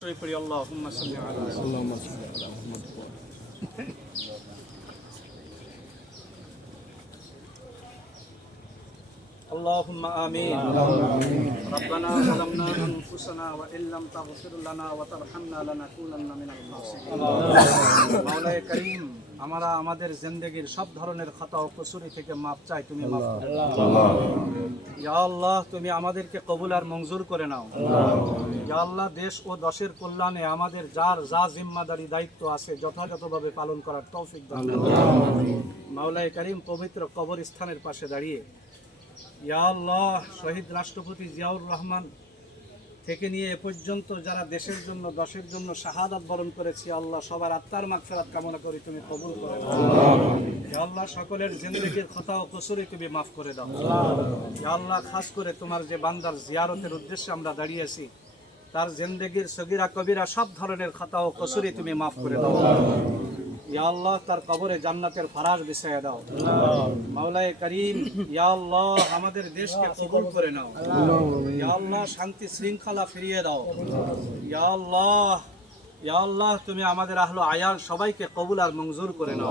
اللهم على محمد. اللهم آمين. ربنا ظلمنا أنفسنا وإن لم تغفر لنا وترحمنا لنكونن من الخاسرين মাওলায়ে করিম আমরা আমাদের জিন্দেগীর সব ধরনের খাতা ও কসুরি থেকে মাপ চাই তুমি মাফ করে ইয়া আল্লাহ তুমি আমাদেরকে কবুল আর মঞ্জুর করে নাও। ইয়া আল্লাহ দেশ ও দশের কল্যাণে আমাদের যার যা জিম্মাদারি দায়িত্ব আছে যথাযথভাবে পালন করার তৌফিক দান করো। করিম পবিত্র কবরস্থানের পাশে দাঁড়িয়ে ইয়া আল্লাহ শহীদ রাষ্ট্রপতি জিয়াউর রহমান থেকে নিয়ে এ পর্যন্ত যারা দেশের জন্য দশের জন্য শাহাদাত বরণ করেছি আল্লাহ সবার আত্মার মাগফিরাত কামনা করি তুমি কবুল করে দাও আল্লাহ। সকলের জিন্দগির কথা ও কসুরি তুমি মাফ করে দাও। আল্লাহ। খাস করে তোমার যে বান্দার জিয়ারতের উদ্দেশ্যে আমরা দাঁড়িয়েছি তার জিন্দগির সগিরা কবিরা সব ধরনের খাতা ও কসুরি তুমি মাফ করে দাও। ইয়া আল্লাহ তার কবরে জান্নাতের ফারাজ বিছাইয়া দাও। মাওলায়ে করিম ইয়া আল্লাহ আমাদের দেশকে কবুল করে নাও। ইয়া আল্লাহ শান্তি শৃঙ্খলা ফিরিয়ে দাও। ইয়া আল্লাহ ইয়া আল্লাহ তুমি আমাদের আহলো আয়াল সবাইকে কবুল আর মঞ্জুর করে নাও।